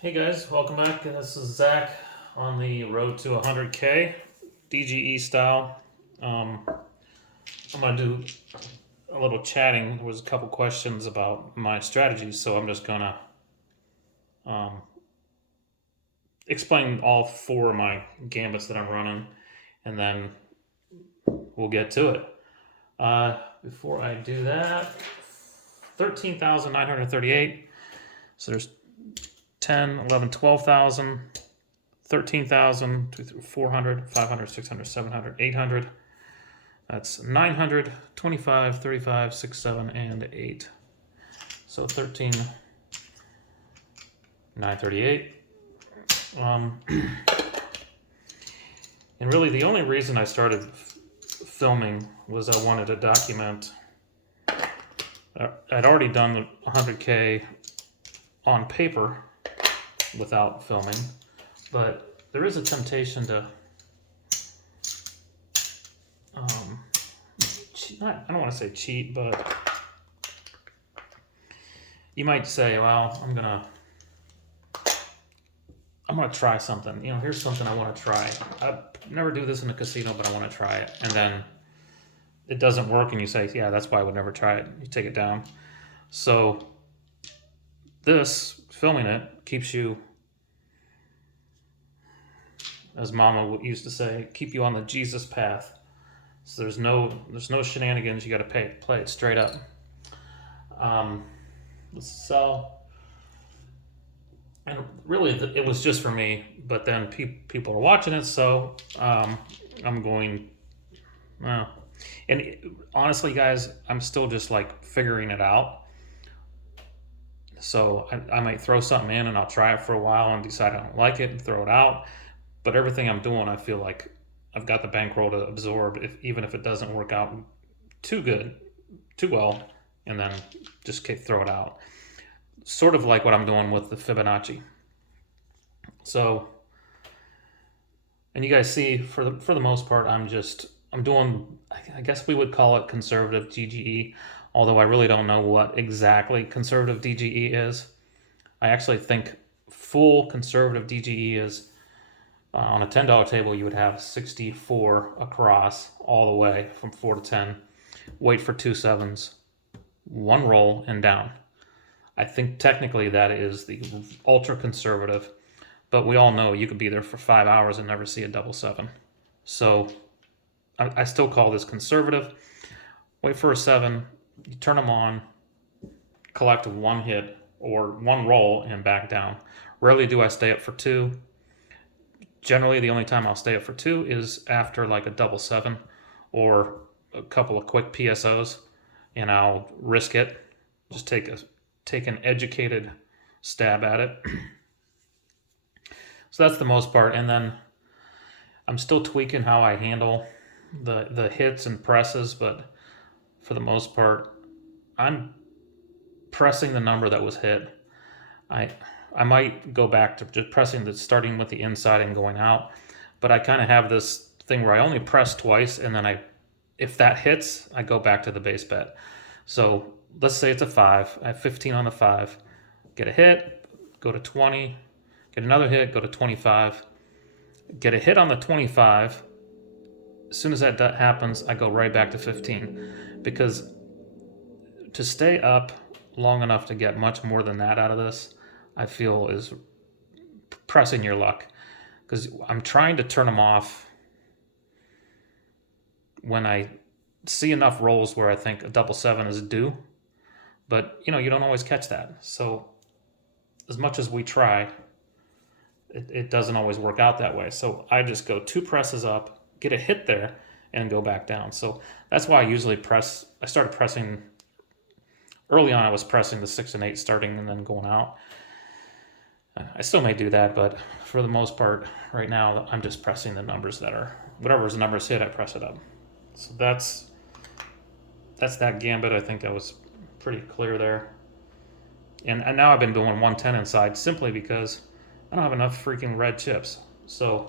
Hey guys, welcome back. This is Zach on the road to 100K, DGE style. I'm gonna do a little chatting. There was a couple questions about my strategies, so I'm just gonna um, explain all four of my gambits that I'm running, and then we'll get to it. Before I do that, 13,938. So there's 10, 11, 12,000. 13,000, 400, 500, 600, 700, 800. That's 900, 25, 35, 6, 7, and 8. So 13,938. And really, the only reason I started filming was I wanted to document. I'd already done the 100K on paper without filming, but there is a temptation to I don't want to say cheat, but you might say, well, I'm gonna try something. Here's something I want to try. I never do this in a casino, but I want to try it. And then it doesn't work, and you say, yeah, that's why I would never try it. You take it down. So this filming it keeps you, as Mama used to say, keep you on the Jesus path. So there's no shenanigans. You got to play it straight up. So, and really, it was just for me. But then people are watching it, so I'm going. And honestly, guys, I'm still just like figuring it out. So I might throw something in and I'll try it for a while and decide I don't like it and throw it out. But everything I'm doing, I feel like I've got the bankroll to absorb, even if it doesn't work out too well, and then just throw it out. Sort of like what I'm doing with the Fibonacci. So, and you guys see, for the most part, I'm doing, I guess we would call it conservative DGE, although I really don't know what exactly conservative DGE is. I actually think full conservative DGE is on a $10 table, you would have 64 across all the way from 4 to 10. Wait for 2 sevens, one roll, and down. I think technically that is the ultra conservative, but we all know you could be there for 5 hours and never see a double seven. So I still call this conservative. Wait for a 7, you turn them on, collect one hit or one roll, and back down. Rarely do I stay up for 2. Generally, the only time I'll stay up for 2 is after like a double 7 or a couple of quick PSOs, and I'll risk it. Just take an educated stab at it. So that's the most part, and then I'm still tweaking how I handle the hits and presses, but for the most part, I'm pressing the number that was hit. I might go back to just pressing starting with the inside and going out, but I kind of have this thing where I only press twice, and then if that hits, I go back to the base bet. So let's say it's a 5. I have 15 on the 5. Get a hit, go to 20. Get another hit, go to 25. Get a hit on the 25. As soon as that happens, I go right back to 15, because to stay up long enough to get much more than that out of this, I feel is pressing your luck, because I'm trying to turn them off when I see enough rolls where I think a double 7 is due, but you don't always catch that. So as much as we try, it doesn't always work out that way. So I just go 2 presses up, get a hit there, and go back down. So that's why I usually press. I started pressing early on. I was pressing the 6 and 8 starting and then going out. I still may do that, but for the most part, right now, I'm just pressing the numbers that are, whatever's the numbers hit, I press it up. So that's that gambit. I think that was pretty clear there. And now I've been doing 110 inside simply because I don't have enough freaking red chips. So,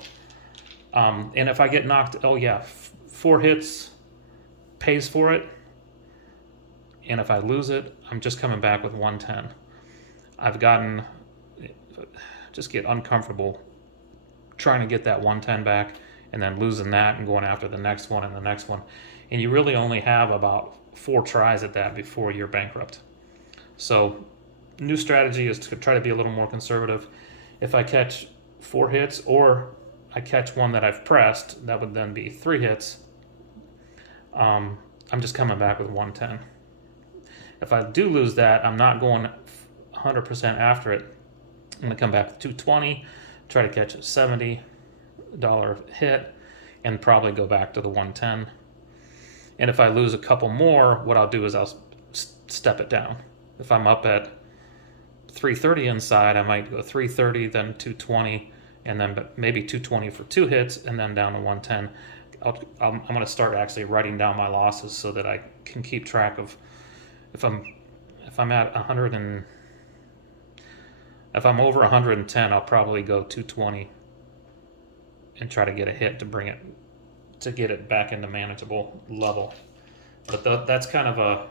and if I get knocked, 4 hits pays for it. And if I lose it, I'm just coming back with 110. I've gotten just get uncomfortable trying to get that 110 back and then losing that and going after the next one and the next one. And you really only have about 4 tries at that before you're bankrupt. So new strategy is to try to be a little more conservative. If I catch 4 hits or I catch one that I've pressed, that would then be 3 hits. I'm just coming back with 110. If I do lose that, I'm not going 100% after it. I'm going to come back with 220, try to catch a $70 hit, and probably go back to the 110. And if I lose a couple more, what I'll do is I'll step it down. If I'm up at 330 inside, I might go 330, then 220, and then maybe 220 for 2 hits, and then down to 110. I'm going to start actually writing down my losses so that I can keep track of if I'm at 100 and if I'm over 110, I'll probably go 220 and try to get a hit to get it back into manageable level. But that's kind of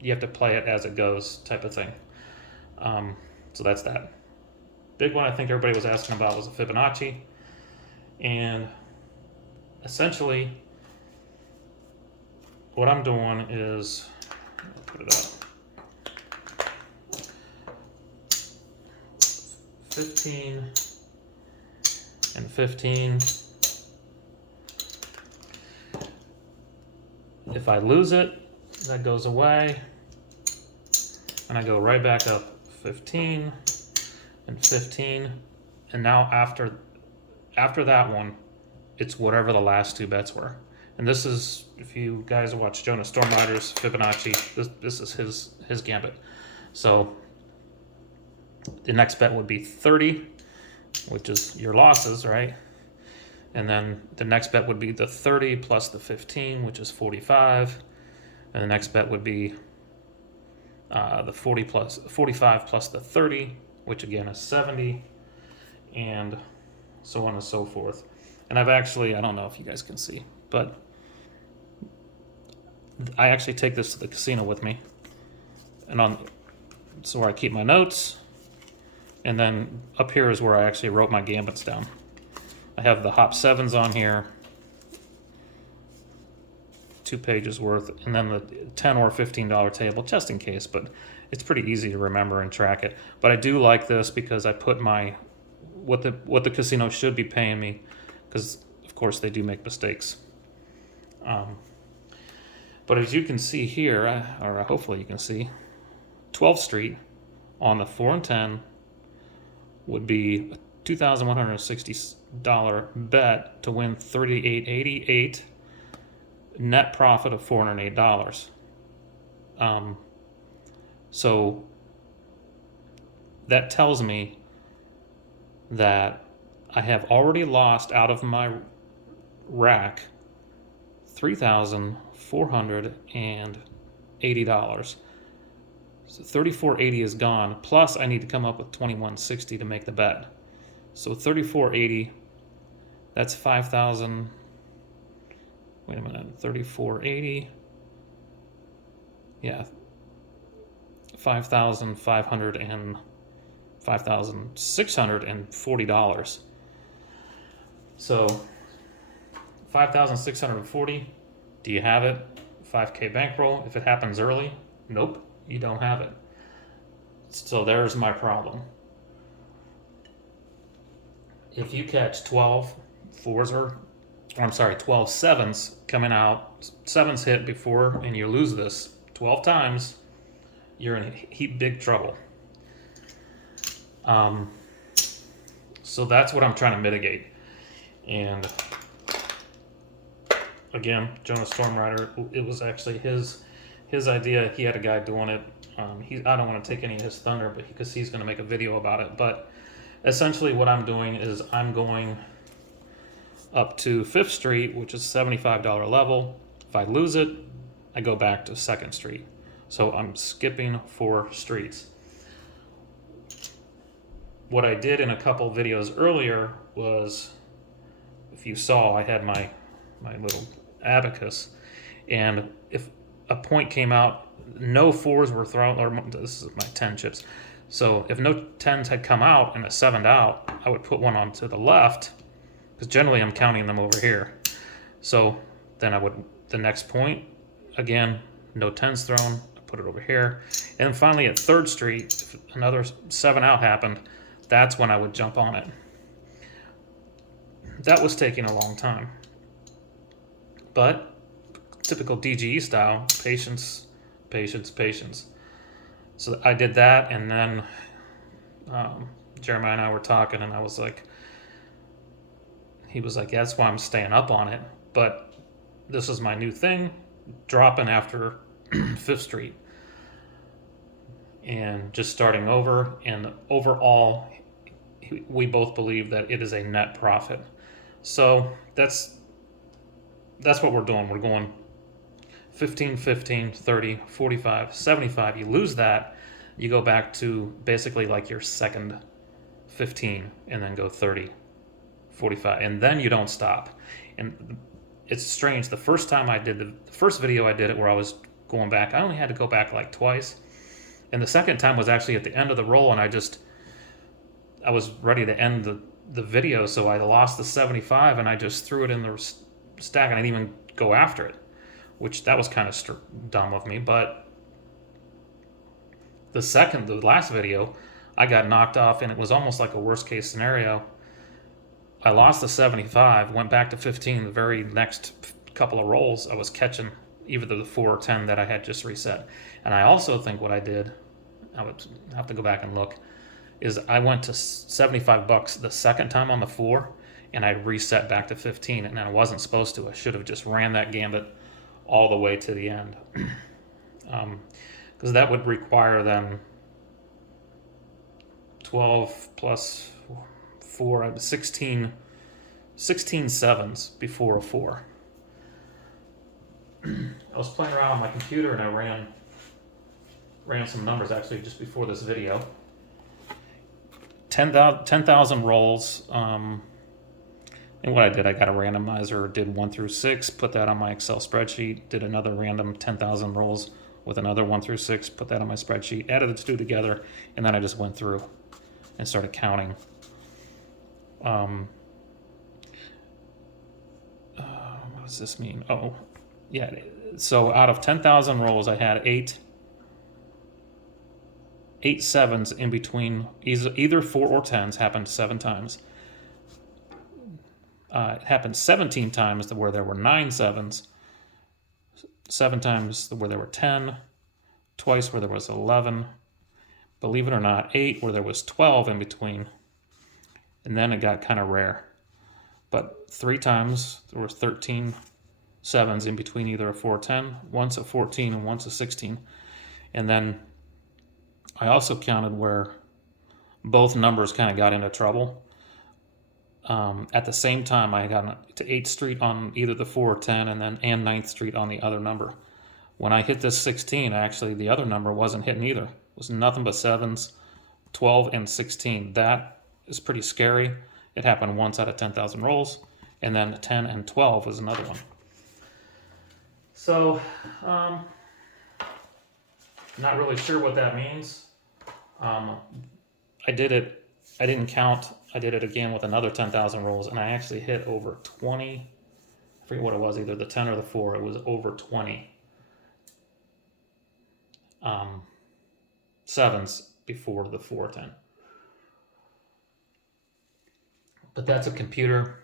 you have to play it as it goes type of thing. So that's that. Big one I think everybody was asking about was a Fibonacci. And essentially what I'm doing is, put it up, 15 and 15. If I lose it, that goes away, and I go right back up 15 and 15, and now after that one, it's whatever the last 2 bets were. And this is, if you guys watch Jonas Stormrider's Fibonacci, this is his gambit. So the next bet would be 30, which is your losses, right? And then the next bet would be the 30 plus the 15, which is 45. And the next bet would be the 45 plus the 30, which again is 70, and so on and so forth. And I don't know if you guys can see, but I actually take this to the casino with me, and so where I keep my notes, and then up here is where I actually wrote my gambits down. I have the hop 7s on here, 2 pages worth, and then the $10 or $15 table just in case, but it's pretty easy to remember and track it. But I do like this because I put what the casino should be paying me, because of course they do make mistakes. But as you can see here, or hopefully you can see, 12th Street on the 4 and 10 would be a $2,160 bet to win $38.88, net profit of $408. So that tells me that I have already lost out of my rack $3,480. So $34.80 is gone, plus I need to come up with $21.60 to make the bet. So $34.80, that's 5,000. Wait a minute, 34.80. Yeah, $5,640. So $5,640. Do you have it? 5K bankroll. If it happens early, nope, you don't have it. So there's my problem. If you catch 12 sevens coming out, 7s hit before, and you lose this 12 times, you're in big trouble. So that's what I'm trying to mitigate. And again, Jonas Stormrider, it was actually his idea. He had a guy doing it. I don't want to take any of his thunder, but because he's going to make a video about it. But essentially what I'm doing is I'm going up to 5th Street, which is $75 level. If I lose it, I go back to 2nd Street. So I'm skipping 4 streets. What I did in a couple videos earlier was, if you saw, I had my little abacus, and if a point came out, no 4s were thrown, or this is my 10 chips, So if no 10s had come out and a 7'd out, I would put one on to the left, because generally I'm counting them over here. So then I would, the next point, again, no 10s thrown, I put it over here. And then finally at 3rd Street, if another 7 out happened, that's when I would jump on it. That was taking a long time. But typical DGE style, patience, patience, patience. So I did that, and then Jeremiah and I were talking, and I was like, he was like, yeah, that's why I'm staying up on it. But this is my new thing, dropping after 5th Street. And just starting over, and overall, we both believe that it is a net profit. So that's what we're doing. We're going 15, 15, 30, 45, 75. You lose that, you go back to basically like your second 15, and then go 30, 45, and then you don't stop. And it's strange. The first time I did the first video I did it where I was going back, I only had to go back like twice. And the second time was actually at the end of the roll, and I was ready to end the video, so I lost the 75, and I just threw it in the stack, and I didn't even go after it, which that was kind of dumb of me. But the last video, I got knocked off, and it was almost like a worst case scenario. I lost the 75, went back to 15. The very next couple of rolls, I was catching either the 4 or 10 that I had just reset. And I also think what I did, I would have to go back and look, is I went to $75 the second time on the 4, and I reset back to 15, and I wasn't supposed to. I should have just ran that gambit all the way to the end. Because that would require then 12 plus 4, 16 sevens before a 4. I was playing around on my computer, and I ran some numbers actually just before this video. 10,000 rolls. And what I did, I got a randomizer, did 1 through 6, put that on my Excel spreadsheet, did another random 10,000 rolls with another 1 through 6, put that on my spreadsheet, added the two together, and then I just went through and started counting. What does this mean? Oh, yeah. So out of 10,000 rolls, I had eight sevens in between. Either 4 or 10s happened 7 times. It happened 17 times where there were 9 sevens, 7 times where there were 10, twice where there was 11, believe it or not, 8 where there was 12 in between, and then it got kind of rare. But 3 times there were 13 sevens in between either a 4 or 10, once a 14 and once a 16. And then I also counted where both numbers kind of got into trouble. At the same time, I got to 8th Street on either the 4 or 10, and 9th Street on the other number. When I hit this 16, actually the other number wasn't hitting either. It was nothing but 7s, 12 and 16. That is pretty scary. It happened once out of 10,000 rolls, and then 10 and 12 was another one. So, not really sure what that means. I didn't count. I did it again with another 10,000 rolls, and I actually hit over 20. I forget what it was, either the 10 or the 4. It was over 20 sevens before the 410. But that's a computer.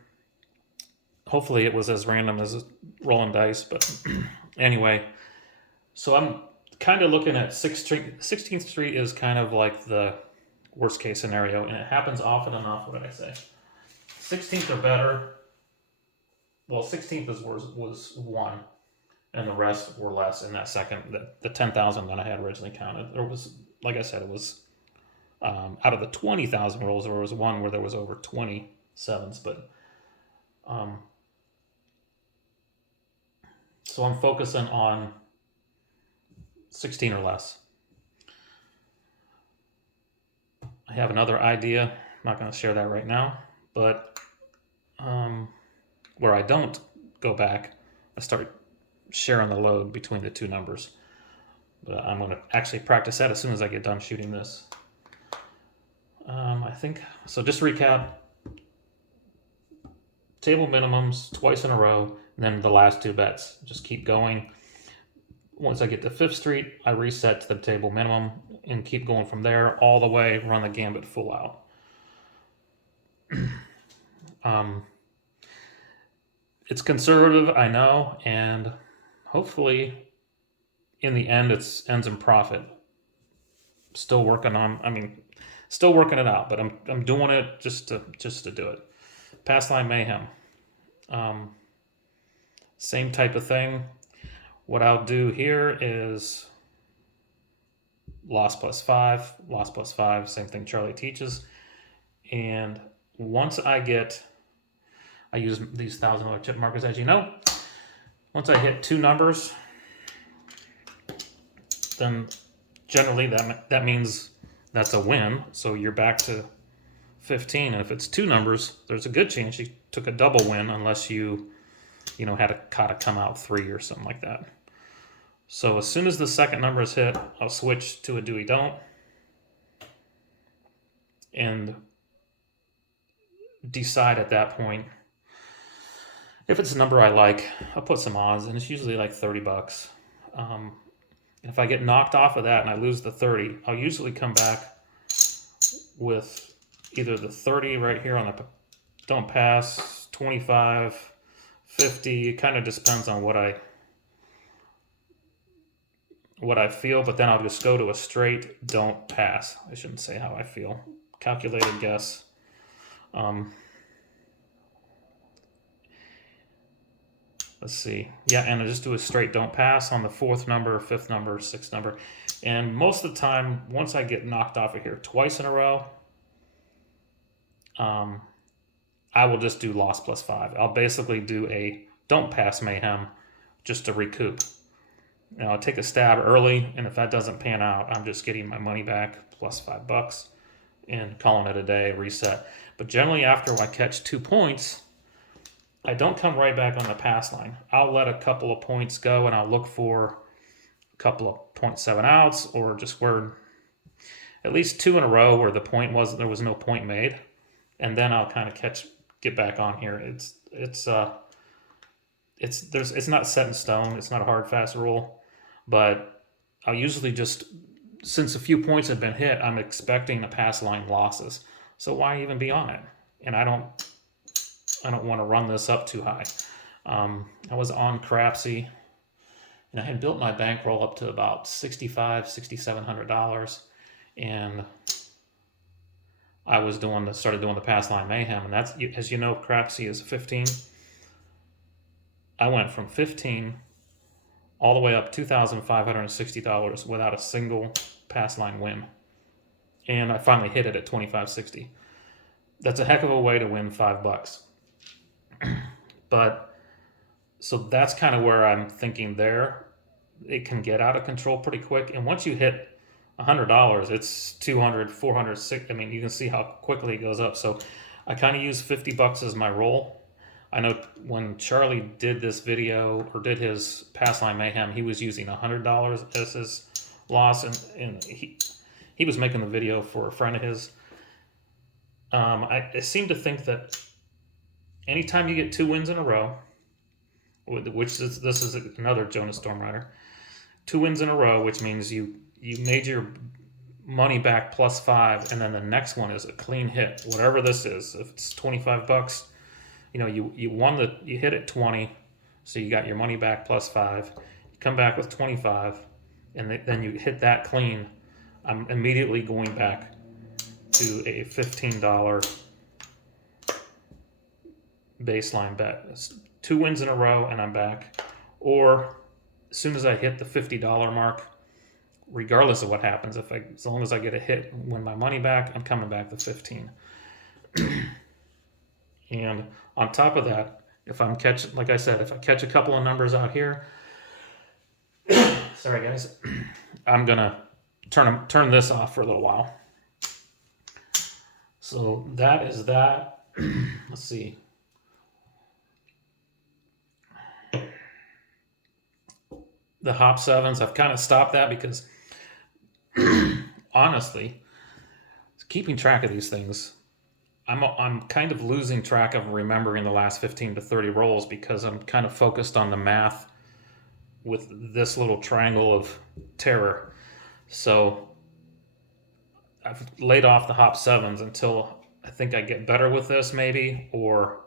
Hopefully it was as random as rolling dice, but anyway. So I'm kind of looking at 16th Street is kind of like the worst case scenario, and it happens often enough. What did I say? 16th or better. Well, 16th was 1, and the rest were less in that second. The 10,000 that I had originally counted. There was, like I said, it was out of the 20,000 rolls, there was one where there was over 20 sevens. But so I'm focusing on 16 or less. I have another idea. I'm not going to share that right now, but where I don't go back, I start sharing the load between the two numbers. But I'm going to actually practice that as soon as I get done shooting this. think so. Just to recap: table minimums twice in a row, and then the last two bets. Just keep going. Once I get to Fifth Street, I reset to the table minimum and keep going from there all the way. Run the gambit full out. It's conservative, I know, and hopefully, in the end, it ends in profit. Still working it out, but I'm doing it just to do it. Pass line mayhem. Same type of thing. What I'll do here is loss plus 5, loss plus 5, same thing Charlie teaches. And once I use these $1,000 chip markers, as you know. Once I hit 2 numbers, then generally that means that's a win. So you're back to 15. And if it's 2 numbers, there's a good chance you took a double win unless you had a kata come out 3 or something like that. So as soon as the second number is hit, I'll switch to a do we don't. And decide at that point, if it's a number I like, I'll put some odds, and it's usually like $30. And if I get knocked off of that and I lose the 30, I'll usually come back with either the 30 right here on the don't pass, 25, 50. It kind of just depends on what I feel, but then I'll just go to a straight don't pass. I shouldn't say how I feel. Calculated guess. Let's see. Yeah, and I just do a straight don't pass on the 4th number, 5th number, 6th number. And most of the time, once I get knocked off of here twice in a row, I will just do loss plus 5. I'll basically do a don't pass mayhem just to recoup. Now, I'll take a stab early, and if that doesn't pan out, I'm just getting my money back plus $5 and calling it a day, reset. But generally, after I catch 2 points, I don't come right back on the pass line. I'll let a couple of points go, and I'll look for a couple of 0.7 outs, or just where at least 2 in a row where there was no point made, and then I'll kind of get back on here. It's not set in stone. It's not a hard fast rule, but I'll usually just, since a few points have been hit, I'm expecting the pass line losses. So why even be on it? And I don't want to run this up too high. I was on Crapsy, and I had built my bankroll up to about $6,700, and I was started doing the pass line mayhem, and that's, as you know, Crapsy is 15. I went from 15 all the way up $2,560 without a single pass line win, and I finally hit it at $25.60. That's a heck of a way to win $5. But so that's kind of where I'm thinking there. It can get out of control pretty quick, and once you hit $100, it's $200, $400, $600. I mean, you can see how quickly it goes up. So I kind of use $50 as my roll. I know when Charlie did this video or did his pass line mayhem, he was using $100 as his loss, and he was making the video for a friend of his. I seem to think that anytime you get 2 wins in a row, this is another Jonas Storm Rider, 2 wins in a row, which means you made your money back plus 5, and then the next one is a clean hit, whatever this is. If it's $25, you hit it 20, so you got your money back plus 5. You come back with 25, and then you hit that clean. I'm immediately going back to a $15 baseline bet. It's 2 wins in a row, and I'm back. Or as soon as I hit the $50 mark, regardless of what happens, as long as I get a hit, win my money back, I'm coming back to 15. And on top of that, if I catch a couple of numbers out here, sorry guys, I'm gonna turn this off for a little while. So that is that. Let's see. The hop sevens, I've kind of stopped that because honestly, keeping track of these things, I'm kind of losing track of remembering the last 15 to 30 rolls because I'm kind of focused on the math with this little triangle of terror. So I've laid off the hop sevens until I think I get better with this, maybe, or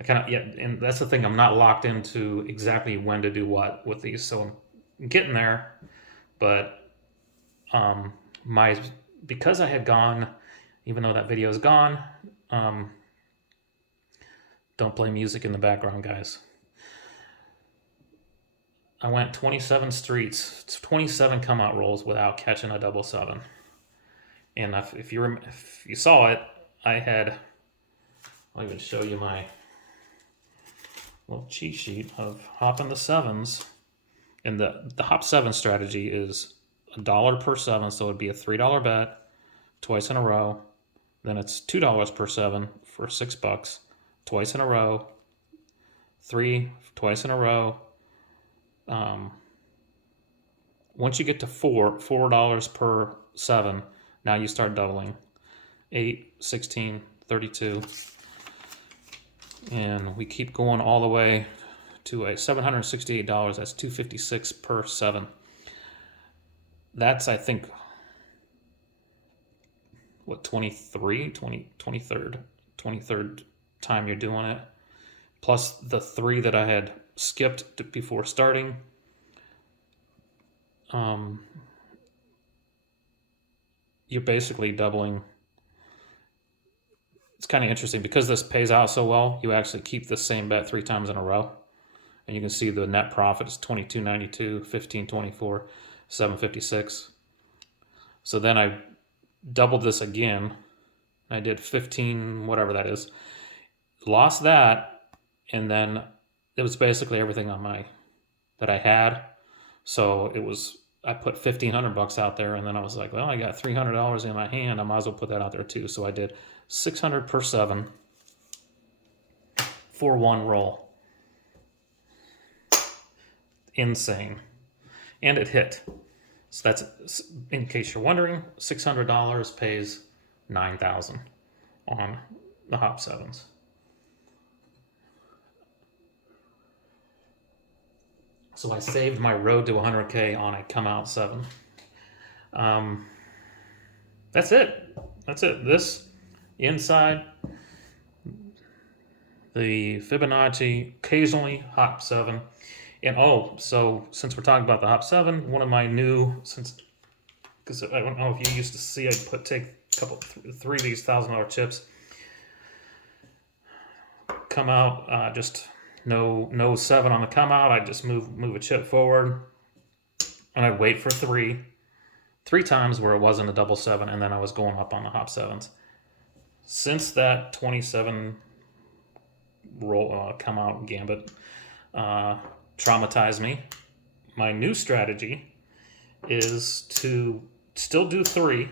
I kind of, yeah, and that's the thing. I'm not locked into exactly when to do what with these, so I'm getting there. But um, my because I had gone, even though that video is gone, um, don't play music in the background, guys. I went 27 streets, 27 come out rolls without catching a double seven. And if you saw it, I had. I'll even show you my little cheat sheet of hopping the sevens. And the hop seven strategy is $1 per seven, so it'd be a $3 bet twice in a row. Then it's $2 per seven for $6 twice in a row. 3 twice in a row. Once you get to $4 per seven, now you start doubling. 8, 16, 32. And we keep going all the way to a $768. That's $256 per seven. That's, I think, what, 23rd time you're doing it. Plus the 3 that I had skipped before starting. You're basically doubling. It's kind of interesting because this pays out so well. You actually keep the same bet 3 times in a row, and you can see the net profit is $22.92, $15.24, $7.56. So then I doubled this again. I did 15, whatever that is. Lost that, and then it was basically everything on that I had. So I put $1,500 out there, and then I was like, well, I got $300 in my hand. I might as well put that out there too. So I did $600 per seven for one roll. Insane. And it hit. So that's, in case you're wondering, $600 pays $9,000 on the hop sevens. So I saved my road to 100K on a come out 7. That's it. This inside, the Fibonacci, occasionally hop 7. And so since we're talking about the hop 7, one of my because I don't know if you used to see, I take a couple, 3 of these $1,000 chips, come out, just no 7 on the come out. I just move a chip forward, and I'd wait for 3 times where it wasn't a double 7, and then I was going up on the hop 7s. Since that 27 roll come out gambit traumatized me, my new strategy is to still do 3,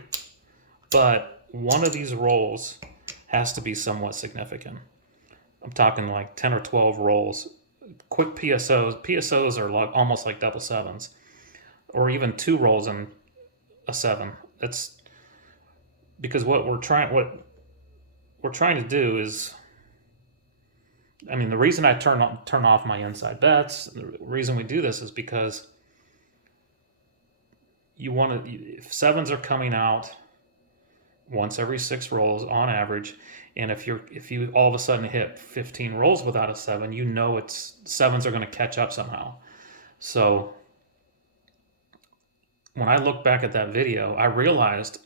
but one of these rolls has to be somewhat significant. I'm talking like 10 or 12 rolls, quick PSOs. PSOs are almost like double 7s, or even 2 rolls and a 7. That's because what we're trying to do is, I mean, the reason I turn off my inside bets, the reason we do this is because if 7s are coming out once every 6 rolls on average, and if you all of a sudden hit 15 rolls without a 7, it's 7s are going to catch up somehow. So when I look back at that video, I realized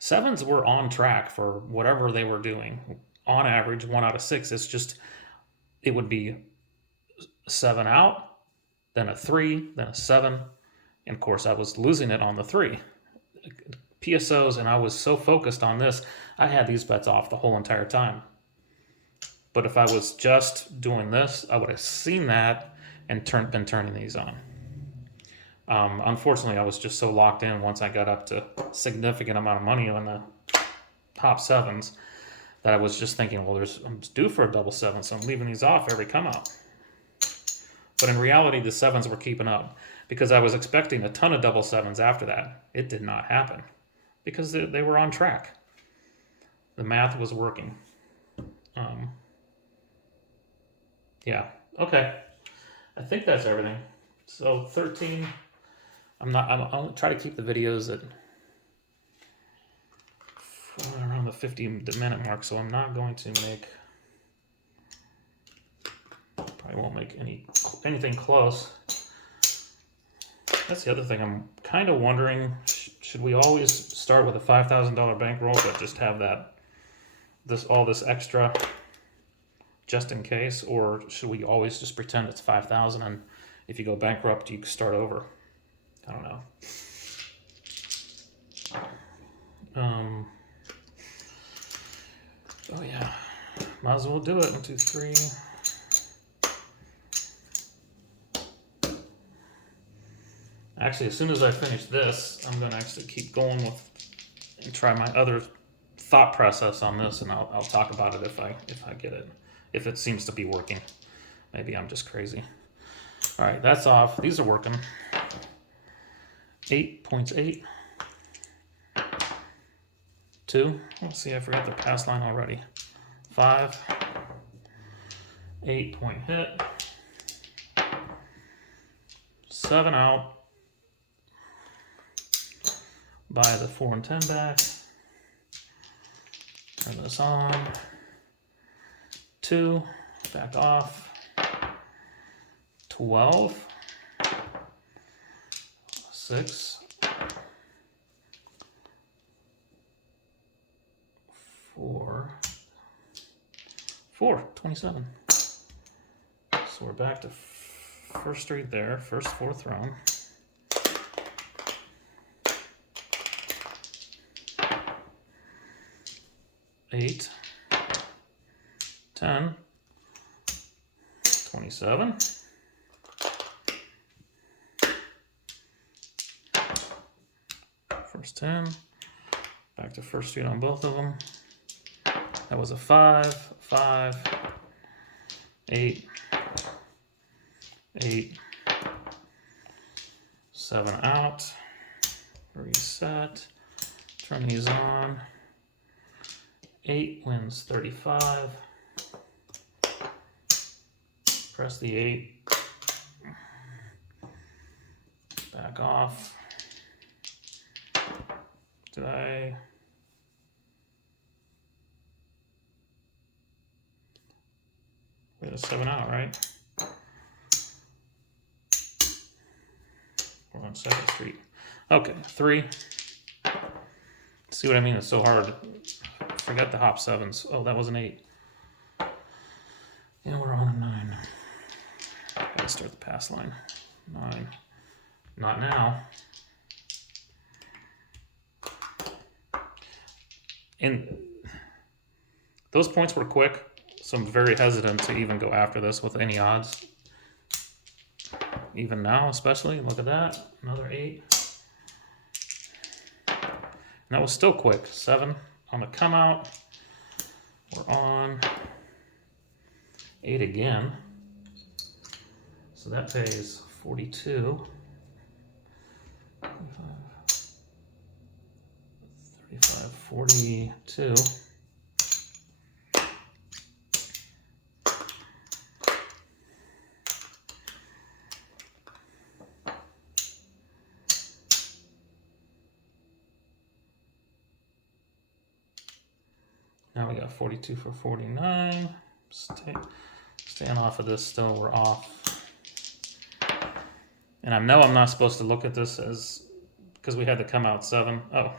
7s were on track for whatever they were doing. On average, 1 out of 6. It's just, it would be 7 out, then a 3, then a 7. And of course, I was losing it on the 3. PSOs, and I was so focused on this, I had these bets off the whole entire time. But if I was just doing this, I would have seen that and been turning these on. Unfortunately, I was just so locked in once I got up to a significant amount of money on the top 7s that I was just thinking, well, I'm due for a double 7, so I'm leaving these off every come out. But in reality, the 7s were keeping up because I was expecting a ton of double 7s after that. It did not happen because they were on track. The math was working. Yeah. Okay. I think that's everything. So 13. I'll try to keep the videos at around the 50-minute mark. So I'm not going to make. Probably won't make anything close. That's the other thing. I'm kind of wondering, should we always start with a $5,000 bankroll, but just have all this extra just in case, or should we always just pretend it's 5,000 and if you go bankrupt, you can start over? I don't know. Oh yeah, might as well do it. 1, 2, 3. Actually, as soon as I finish this, I'm going to actually keep going with and try my other thought process on this, and I'll talk about it if I get it, if it seems to be working. Maybe I'm just crazy. All right, that's off. These are working. 8.8. 2. Let's see, I forgot the pass line already. 5. 8-point hit. 7 out. Buy the 4 and 10 back. Turn this on. 2. Back off. 12. 6. 4. 27. So we're back to first street there. First 4th round. 8, 10, 27. First 10. Back to first street on both of them. That was a 5, 5, 8, 8, 7 out. Reset. Turn these on. 8 wins 35. Press the 8. Back off. Did I? We had a 7 out, right? We're on 2nd Street. Okay, 3. See what I mean? It's so hard. Forget the hop 7s. Oh, that was an 8. Yeah, we're on a 9. Gotta start the pass line. 9. Not now. And those points were quick, so I'm very hesitant to even go after this with any odds. Even now, especially. Look at that. Another 8. And that was still quick. 7 on the come out. We're on 8 again. So that pays 42. 35, 42. Now we got 42 for 49. Staying off of this still, we're off. And I know I'm not supposed to look at this as, because we had to come out 7. Oh,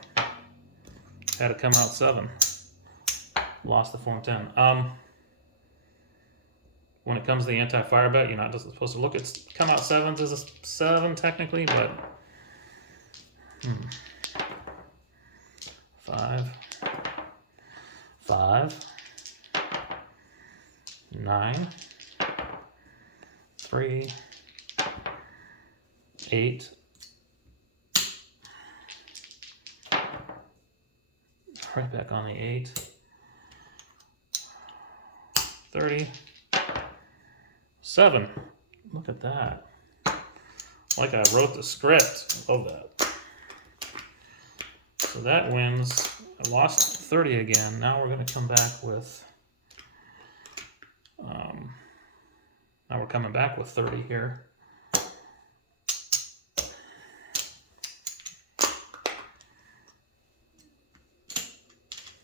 had to come out 7. Lost the 4 and 10. When it comes to the anti-fire bet, you're not just supposed to look at come out 7s as a 7 technically, but 5, 5, 9, 3, 8, right back on the 8, 30, 7. Look at that. Like I wrote the script. Love that. So that wins. I lost 30 again. Now we're going to come back with, now we're coming back with 30 here.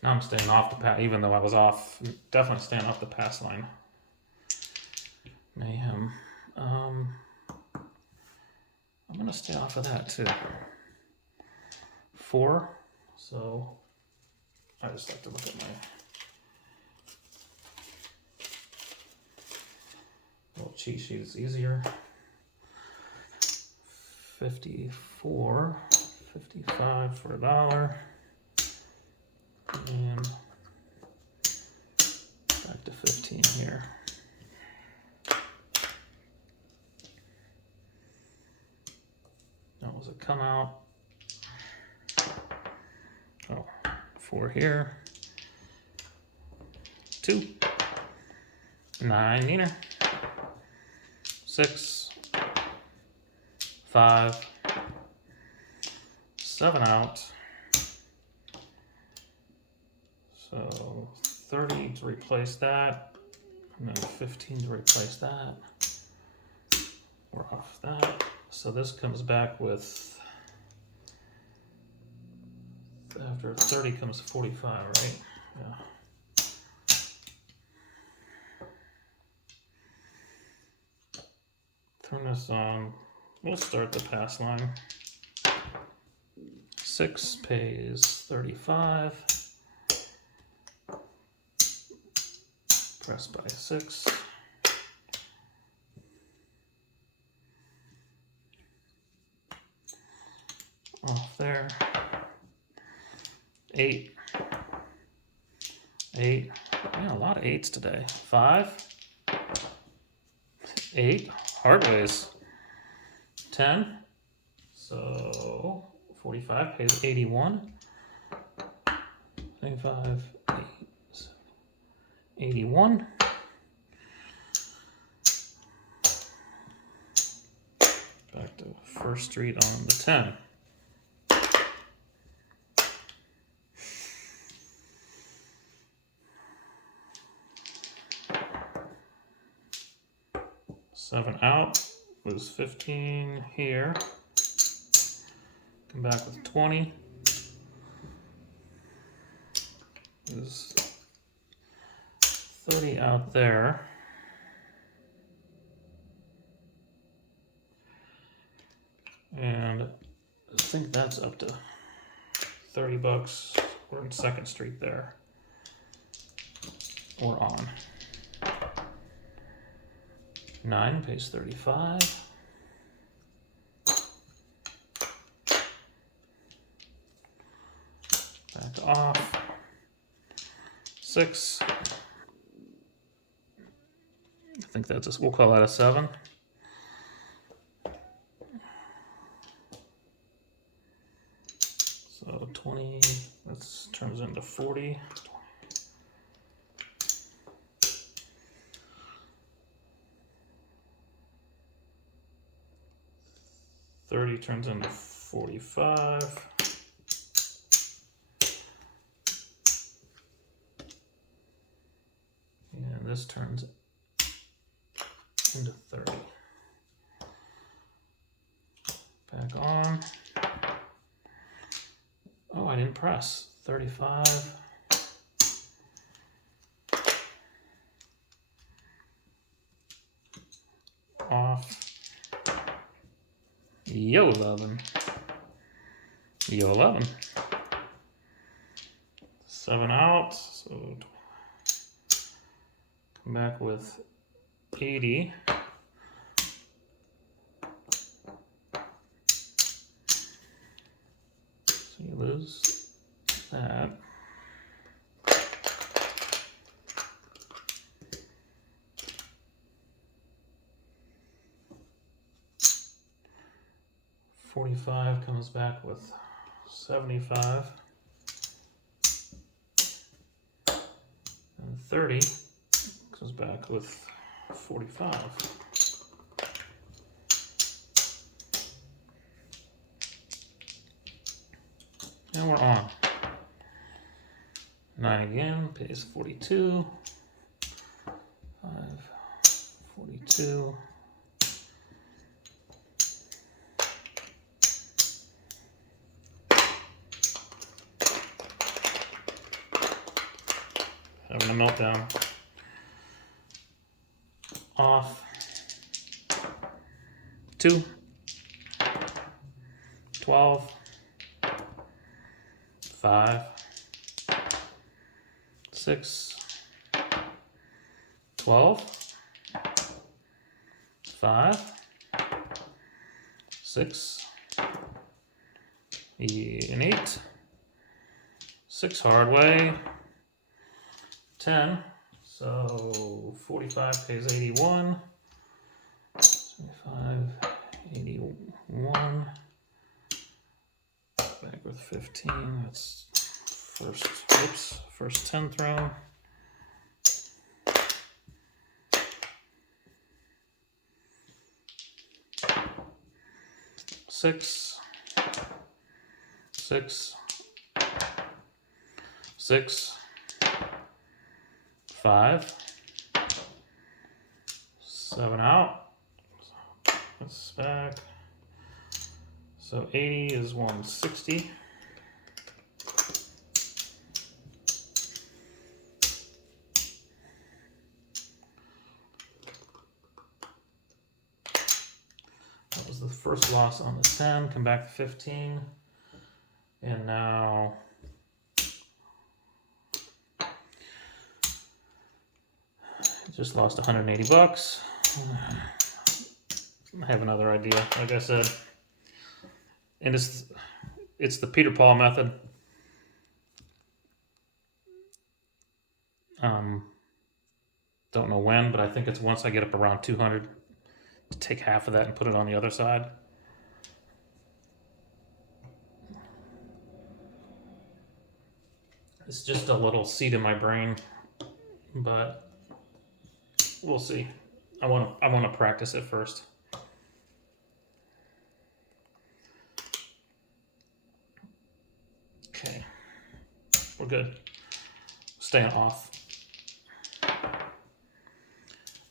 Now I'm staying off the pass, even though I was off, definitely staying off the pass line. Mayhem. I'm going to stay off of that too. 4. So I just like to look at my little cheat sheet. It's easier. 54, 55 for $1. And back to 15 here. That was a come out. Oh, 4 here. 2. 9 neener. 6. 5. 7 out. So 30 to replace that, and then 15 to replace that. We're off that. So this comes back with, after 30 comes 45, right? Yeah. Turn this on. We'll start the pass line. 6 pays 35. Press by 6. Off there. 8. 8. Man, a lot of 8s today. 5. 8. Hard ways. 10. So 45 pays 81. 25. 81. Back to First Street on the 10. Seven out. Lose 15 here. Come back with 20. Lose 30 out there. And I think that's up to $30. We're in Second Street there. We're on. 9 pays 35. Back off. 6. I think that's we'll call that a 7. So 20, that turns into 40. 30 turns into 45. And this turns into 30. Back on. Oh, I didn't press. 35. Off. Yo 11. Yo 11. 7 out. So come back with 80. So you lose that. $45 comes back with 75. And 30 comes back with 45. And we're on. 9 again, pays 42. 5, 42. Having a meltdown. Off. 2. 12. 5. 6. 12. 5. 6. And 8. 6 hard way. 10. So 45 pays 81. 75, 81. Back with 15. That's first 10 throw. Six. 5. 7 out. This back. So 80 is 160. That was the first loss on the 10. Come back to 15. And now just lost 180 bucks. I have another idea, like I said. And it's the Peter Paul method. Don't know when, but I think it's once I get up around 200 to take half of that and put it on the other side. It's just a little seed in my brain, but we'll see. I want to practice it first. Okay, we're good. Staying off.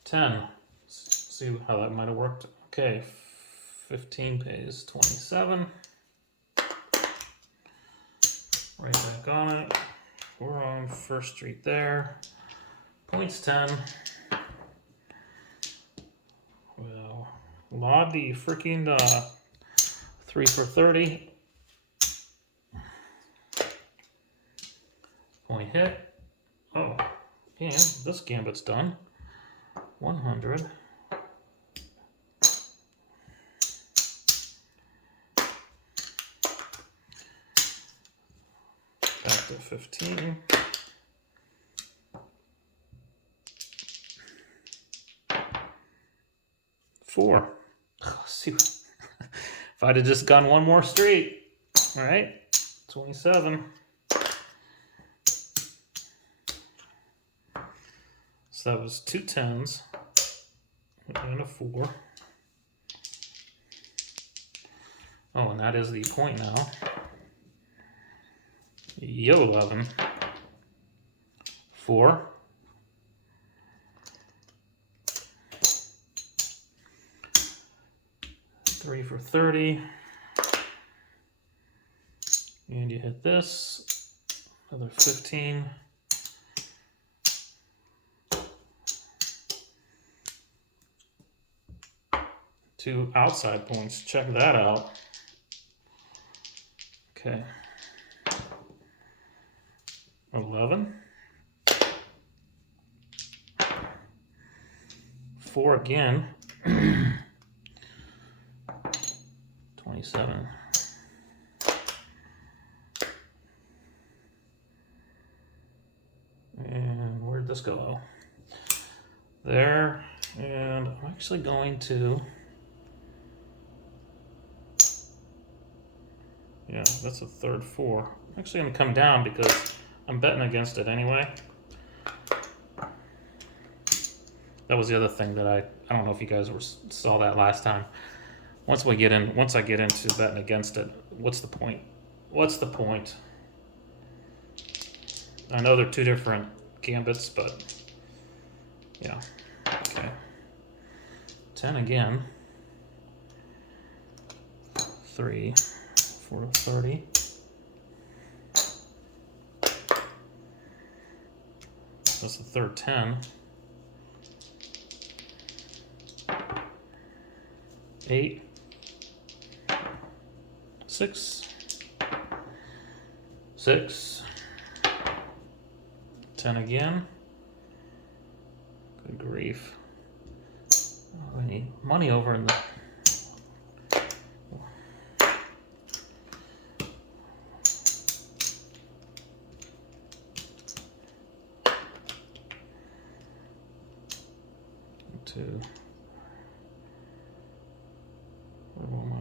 10. Let's see how that might have worked. Okay, 15 pays 27. Right back on it. We're on First Street there. Points 10. Well, lob the freaking 3 for 30. Point hit. Oh, and this gambit's done. 100. Back to 15. Four. Let's see. If I'd have just gone one more street. All right. 27. So that was 2 10s and a 4. Oh, and that is the point now. Yo 11. 4. 3 for 30. And you hit this. Another 15. Two outside points. Check that out. Okay. 11. 4 again. 27. And where'd this go? There. And I'm actually going to... Yeah, that's a third 4. I'm actually going to come down because I'm betting against it anyway. That was the other thing that I don't know if you guys saw that last time. Once I get into betting against it, what's the point? what's the point? I know they're two different gambits, but yeah. Okay. 10 again. 3, 4 to 30. That's the third 10. 8, 6, 6, 10 again. Good grief. Oh, I need money over in the... Two. Where am I?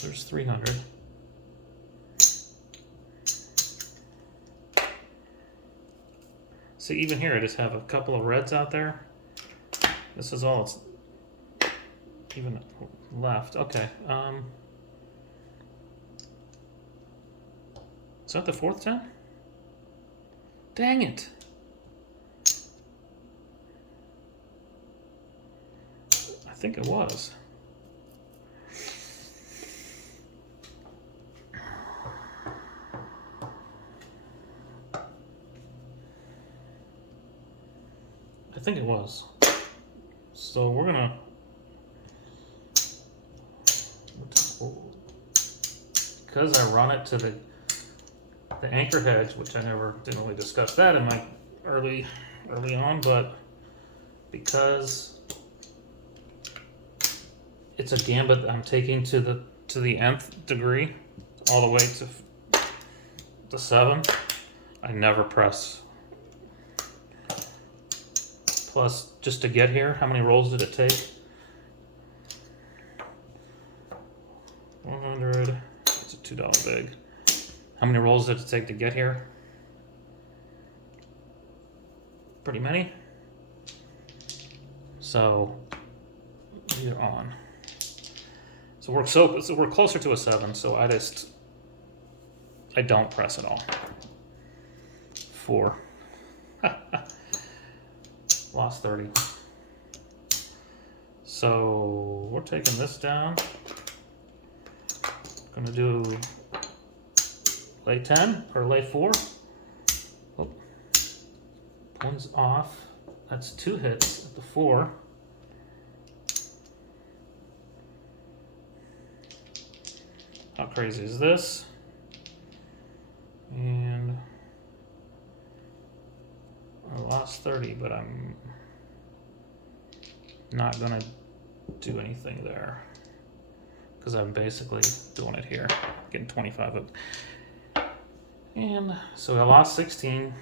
There's 300. See, even here, I just have a couple of reds out there. This is all it's even left. Okay. Is that the fourth 10? Dang it. I think it was. I think it was. So we're gonna, because I run it to the anchor hedge, which I didn't really discuss that in my early on, but because it's a gambit that I'm taking to the nth degree, all the way to the 7, I never press. Plus, just to get here, how many rolls did it take? 100. It's a $2 big. How many rolls did it take to get here? Pretty many. So you're on. So we're closer to a 7. So I don't press at all. 4. Lost 30. So we're taking this down. Gonna do lay 10 or lay 4. Oh, one's off. That's 2 hits at the 4. How crazy is this? And I lost 30, but I'm not gonna do anything there because I'm basically doing it here, getting 25 of. And so I lost 16.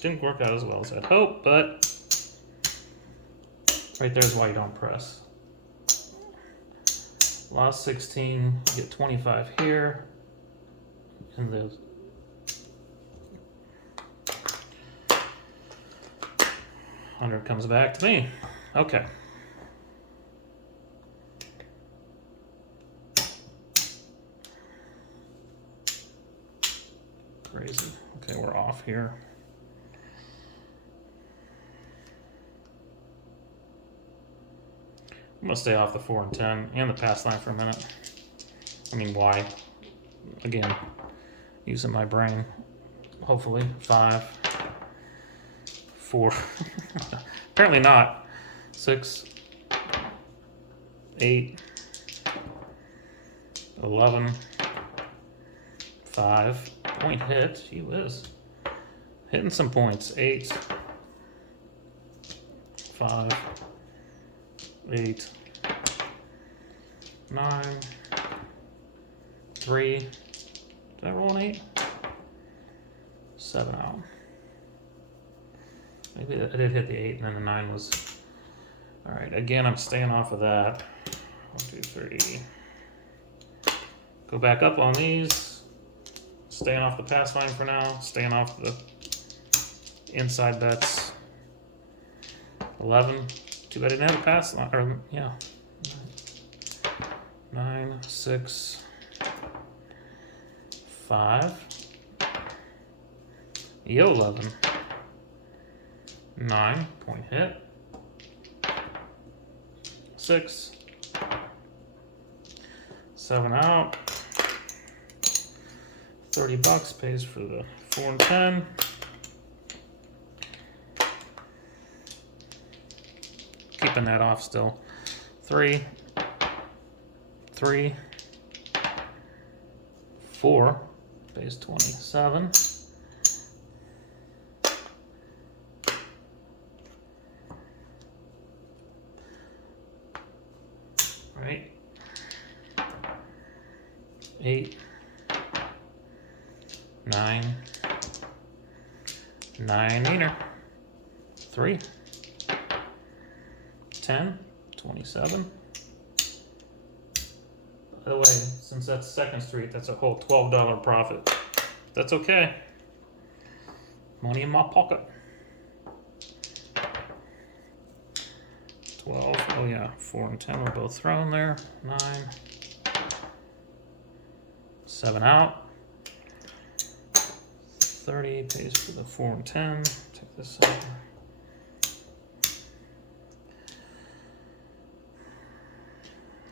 Didn't work out as well as I'd hoped, but right there's why you don't press. Lost 16, get 25 here, and the 100 comes back to me. Okay. Crazy. Okay, we're off here. I'm gonna stay off the 4 and 10 and the pass line for a minute. I mean, why? Again, using my brain. Hopefully, 5, 4. Apparently not. 6, 8, 11, 5. Point hit. Gee whiz. Hitting some points. 8, 5, 8, 9, 3. Did I roll an 8? 7 out. Maybe I did hit the 8 and then the 9 was. Alright, again, I'm staying off of that. 1, 2, 3. Go back up on these. Staying off the pass line for now. Staying off the inside bets. 11. Too bad I didn't have a pass line. Or, yeah. 9, 6, 5, E11, 9, point hit, 6, 7 out, $30 pays for the 4 and 10. Keeping that off still. 3, 3, 4, pays 27. Right. 8, 9, 9-eater. 3, 10, 27. By the way, since that's 2nd Street, that's a whole $12 profit. That's okay. Money in my pocket. 12, oh yeah, 4 and 10 were both thrown there. 9, 7 out. 30 pays for the 4 and 10. Take this out.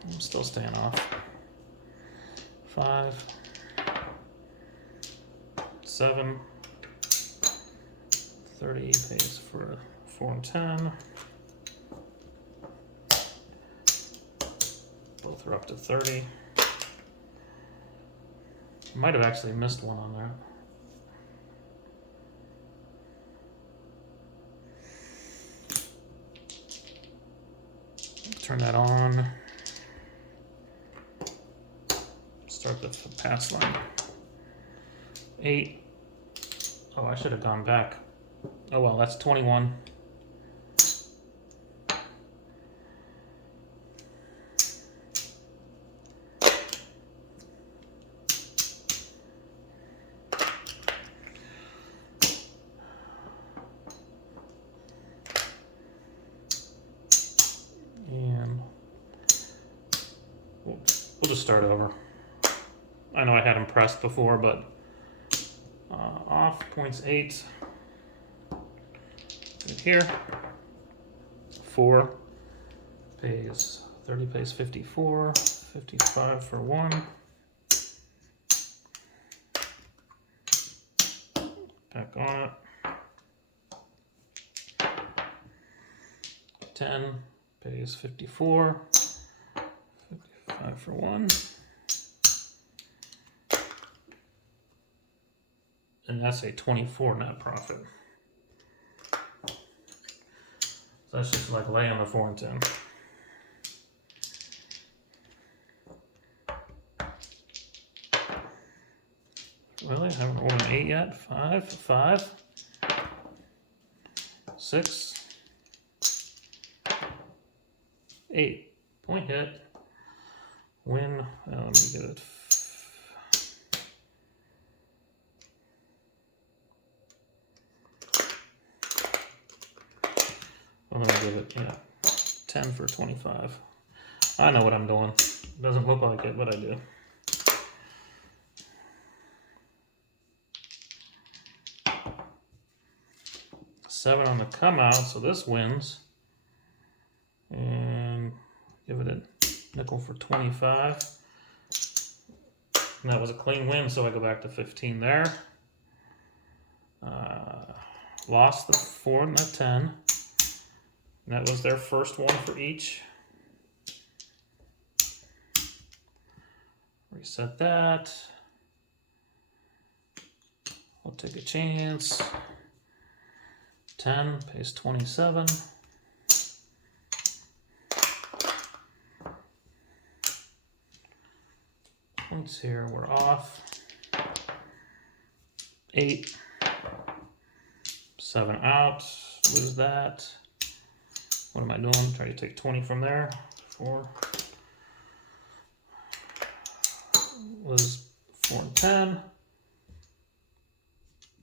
I'm still staying off. 5, 7, 30 pays for 4 and 10. Both are up to 30. Might have actually missed one on there. Turn that on. Start the pass line. 8. Oh, I should have gone back. Oh well, that's 21. And we'll just start over. I know I had him pressed before, but off points 8. Right here. 4 pays 30 pays 54. 55 for 1. Back on it. 10 pays 54. 55 for 1. And that's a 24 net profit. So that's just like laying the 4 and 10. Really? I haven't rolled an 8 yet. 5, 5, 6, 8. Point hit. Win. Let me get it. I'm gonna give it, 10 for 25. I know what I'm doing. Doesn't look like it, but I do. Seven on the come out, so this wins. And give it a nickel for 25. And that was a clean win, so I go back to 15 there. Lost the 4 and the 10. And that was their first one for each. Reset that. I'll take a chance. 10 pays 27. Points here, we're off. 8. 7 out. Lose that. What am I doing? Try to take 20 from there. 4. Was 4 and 10.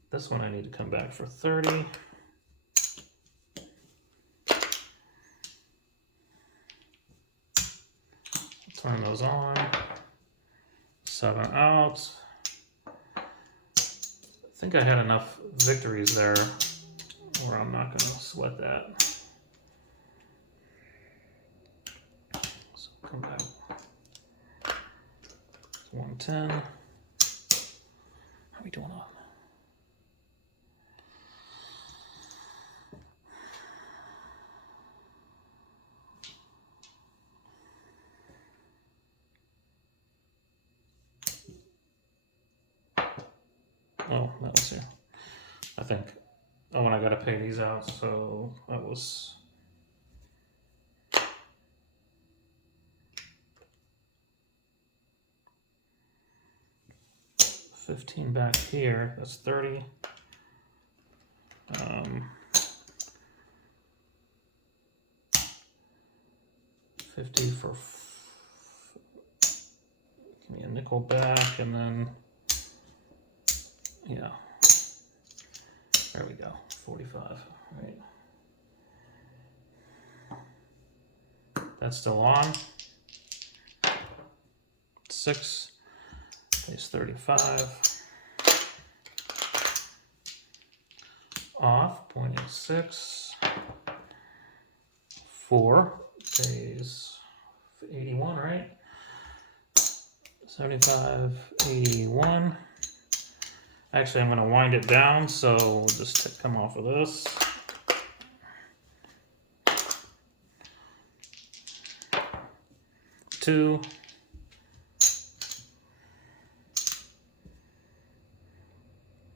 This one I need to come back for 30. Turn those on. 7 out. think I had enough victories there where I'm not going to sweat that. So come back. 110. How are we doing on? Oh, that was here. I think. Oh, and I got to pay these out, so that was. $15 back here. That's 30. 50 for. Give me a nickel back, and then. Yeah. There we go. 45. Right. That's still on. 6 pays 35. Off 0.86. 4 pays 81, right? 75, 81. Actually, I'm going to wind it down, so we'll just come off of this. Two.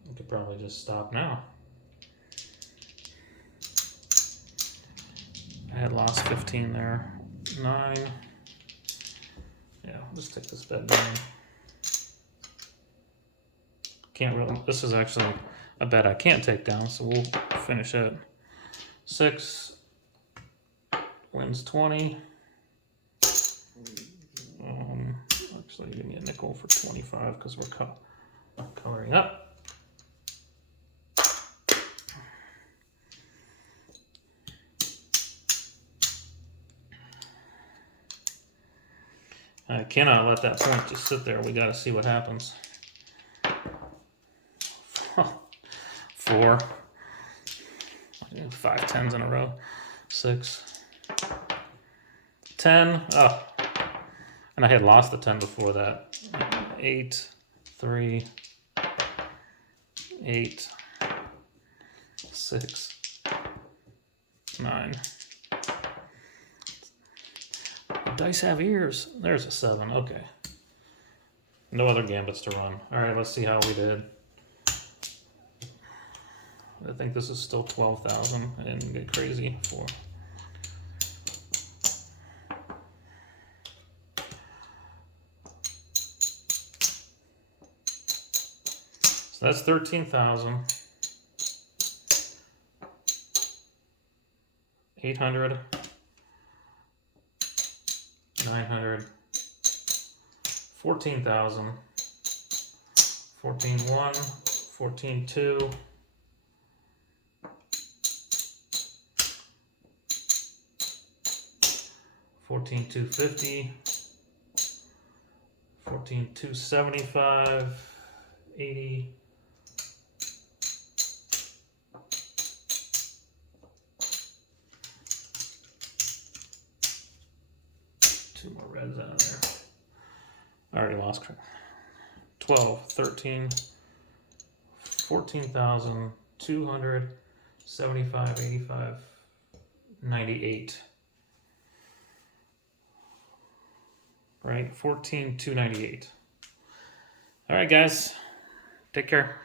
I could probably just stop now. I had lost 15 there. 9. Yeah, I'll just take this bet down. Can't really. This is actually a bet I can't take down, so we'll finish it. 6 wins 20. Actually, give me a nickel for 25 because we're coloring up. I cannot let that point just sit there. We got to see what happens. 4. 5 10s in a row. 6. 10. Oh. And I had lost the 10 before that. 8. 3. 8. 6. 9. Dice have ears. There's a 7. Okay. No other gambits to run. All right, let's see how we did. I think this is still 12,000. I didn't get crazy for. So that's 13,000. 800. 900. 14,000. 14,1. 14,2. 14,250, 14,275, 80, 2 more reds out of there. I already lost 12, 13, 14,275, 85, 98. Right, 14,298. All right, guys, take care.